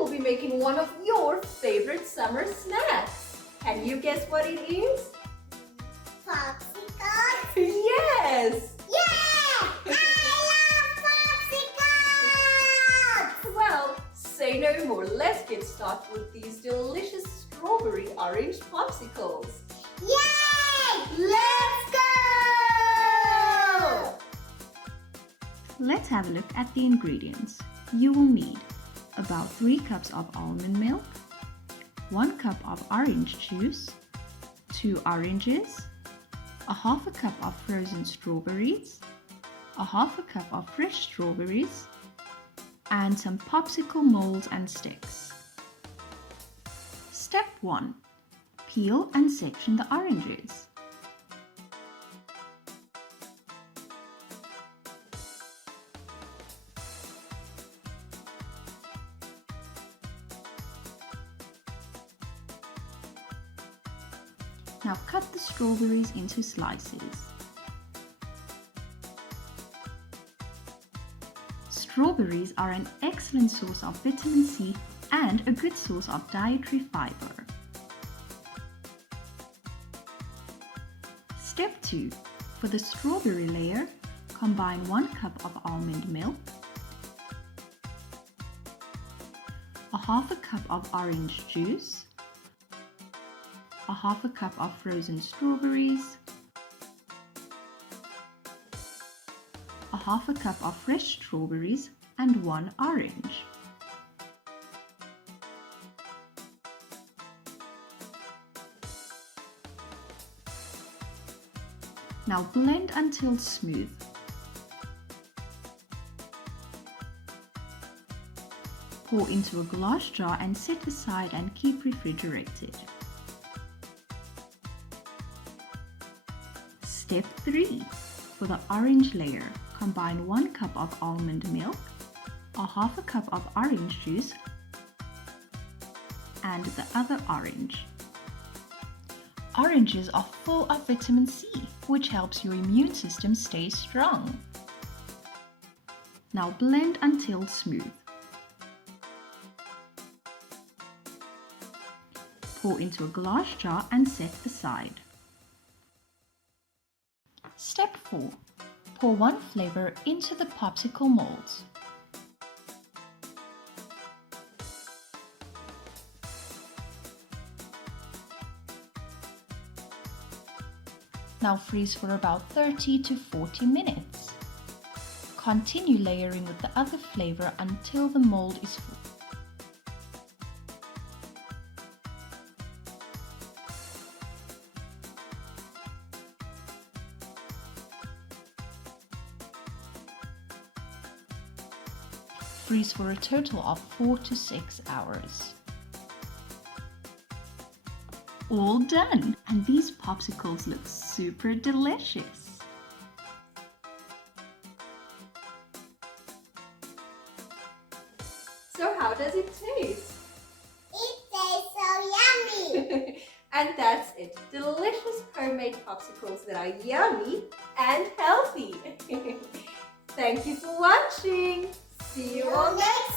will be making one of your favorite summer snacks. Can you guess what it is? Popsicles? Yes! Yeah! I love popsicles! Well, say no more. Let's get started with these delicious strawberry orange popsicles. Yay! Let's go! Let's have a look at the ingredients. You will need about 3 cups of almond milk, 1 cup of orange juice, 2 oranges, a half a cup of frozen strawberries, a half a cup of fresh strawberries, and some popsicle molds and sticks. Step 1. Peel and section the oranges. Now cut the strawberries into slices. Strawberries are an excellent source of vitamin C and a good source of dietary fiber. Step 2. For the strawberry layer, combine 1 cup of almond milk, a half a cup of orange juice, a half a cup of frozen strawberries, a half a cup of fresh strawberries, and 1 orange. Now blend until smooth. Pour into a glass jar and set aside and keep refrigerated. Step 3. For the orange layer, combine 1 cup of almond milk, a half a cup of orange juice, and the other orange. Oranges are full of vitamin C, which helps your immune system stay strong. Now blend until smooth. Pour into a glass jar and set aside. Step 4. Pour 1 flavor into the popsicle molds. Now freeze for about 30 to 40 minutes. Continue layering with the other flavor until the mold is full. Freeze for a total of 4 to 6 hours. All done! And these popsicles look super delicious. So how does it taste? It tastes so yummy! And that's it. Delicious homemade popsicles that are yummy and healthy. Thank you for watching. See you all next